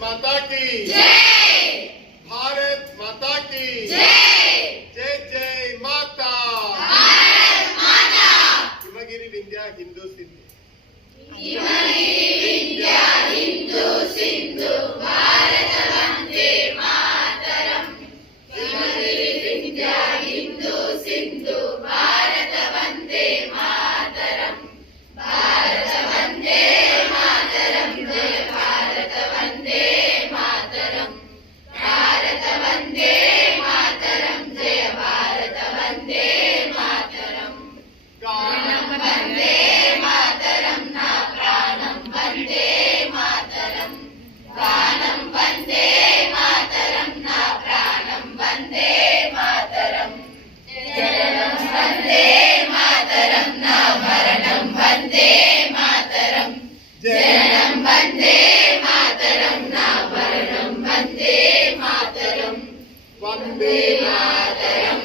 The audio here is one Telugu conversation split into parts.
माता की जय, भारत माता की जय, जय जय माता, भारत माता। हिमगिरी विंध्या हिंदू सिंधु, हिमगिरी विंध्या हिंदू सिंधु, भारत वंदे मातरम। हिमगिरी विंध्या हिंदू सिंधु, भारत वंदे मातरम, भारत वंदे मातरम, जय भारत वंदे मातरम, भारत वंदे मातरम, जय भारत वंदे मातरम। गानं वंदे मातरम, ना प्राणं वंदे मातरम, गानं वंदे मातरम, ना प्राणं वंदे मातरम, जननं वंदे मातरम, ना मरणं वंदे मातरम, जननं वंदे मातरम, ना मरणं वंदे मातरम, वंदे मातरम,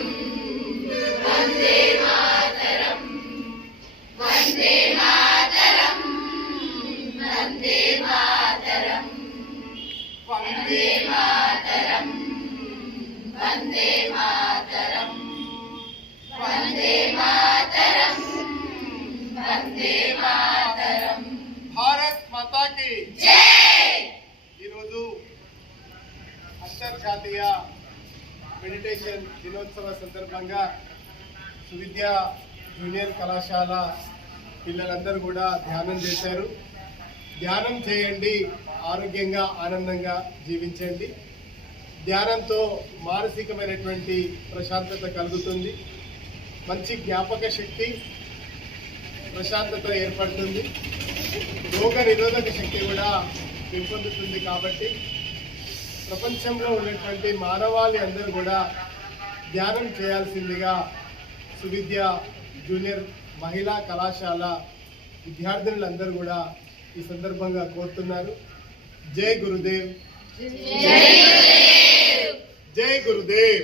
वंदे मातरम, वंदे मातरम, वंदे मातरम, वंदे मातरम, वंदे मातरम, वंदे मातरम, वंदे मातरम। भारत माता की जय। అంతర్జాతీయ మెడిటేషన్ దినోత్సవ సందర్భంగా సువిద్య జూనియర్ కళాశాల పిల్లలందరూ కూడా ధ్యానం చేశారు. ధ్యానం చేయండి, ఆరోగ్యంగా ఆనందంగా జీవించండి. ధ్యానంతో మానసికమైనటువంటి ప్రశాంతత కలుగుతుంది, మంచి జ్ఞాపక శక్తి, ప్రశాంతత ఏర్పడుతుంది, రోగ నిరోధక శక్తి కూడా పెంపొందుతుంది. కాబట్టి ప్రపంచంలో ఉన్నటువంటి మానవాళి అందరూ కూడా ధ్యానం చేయాల్సిందిగా సువిద్య జూనియర్ మహిళా కళాశాల విద్యార్థినులందరూ కూడా ఈ సందర్భంగా కోరుతున్నారు. జై గురుదేవ్, జై గురుదేవ్, జై గురుదేవ్.